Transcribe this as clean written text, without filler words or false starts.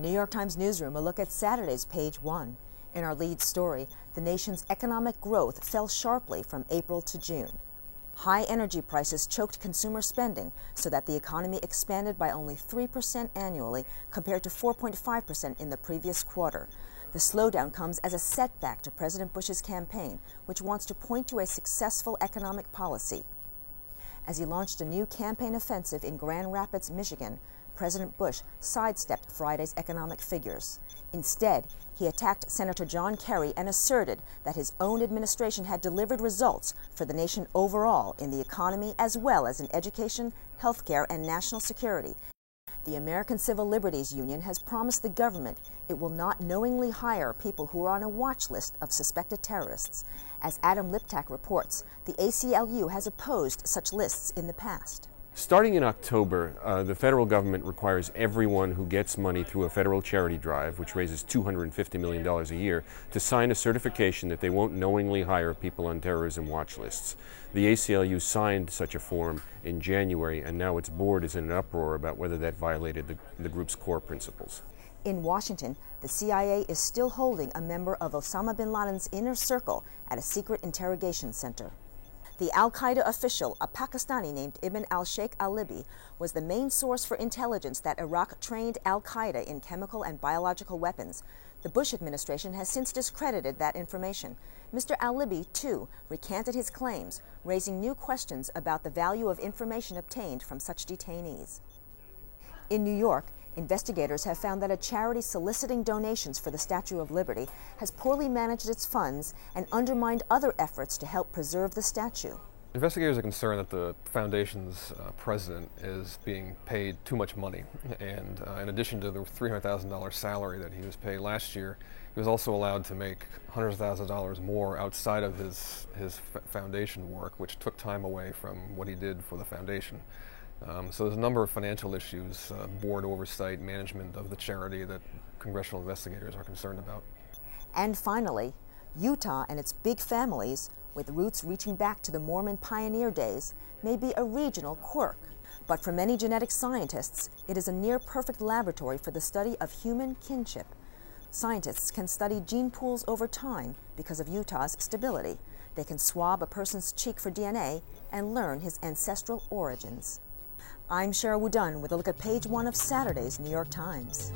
the New York Times newsroom, a look at Saturday's page one. In our lead story, the nation's economic growth fell sharply from April to June. High energy prices choked consumer spending so that the economy expanded by only 3% annually compared to 4.5% in the previous quarter. The slowdown comes as a setback to President Bush's campaign, which wants to point to a successful economic policy. As he launched a new campaign offensive in Grand Rapids, Michigan, President Bush sidestepped Friday's economic figures. Instead, he attacked Senator John Kerry and asserted that his own administration had delivered results for the nation overall in the economy as well as in education, health care, and national security. The American Civil Liberties Union has promised the government it will not knowingly hire people who are on a watch list of suspected terrorists. As Adam Liptak reports, the ACLU has opposed such lists in the past. Starting in October, the federal government requires everyone who gets money through a federal charity drive, which raises $250 million a year, to sign a certification that they won't knowingly hire people on terrorism watch lists. The ACLU signed such a form in January, and now its board is in an uproar about whether that violated the group's core principles. In Washington, the CIA is still holding a member of Osama bin Laden's inner circle at a secret interrogation center. The al-Qaeda official, a Pakistani named Ibn al-Sheikh al-Libi, was the main source for intelligence that Iraq trained al-Qaeda in chemical and biological weapons. The Bush administration has since discredited that information. Mr. al-Libi, too, recanted his claims, raising new questions about the value of information obtained from such detainees. In New York, investigators have found that a charity soliciting donations for the Statue of Liberty has poorly managed its funds and undermined other efforts to help preserve the statue. Investigators are concerned that the foundation's president is being paid too much money, and in addition to the $300,000 salary that he was paid last year, he was also allowed to make hundreds of thousands of dollars more outside of his foundation work, which took time away from what he did for the foundation. So there's a number of financial issues, board oversight, management of the charity that congressional investigators are concerned about. And finally, Utah and its big families, with roots reaching back to the Mormon pioneer days, may be a regional quirk. But for many genetic scientists, it is a near-perfect laboratory for the study of human kinship. Scientists can study gene pools over time because of Utah's stability. They can swab a person's cheek for DNA and learn his ancestral origins. I'm Cheryl Wudunn with a look at page one of Saturday's New York Times.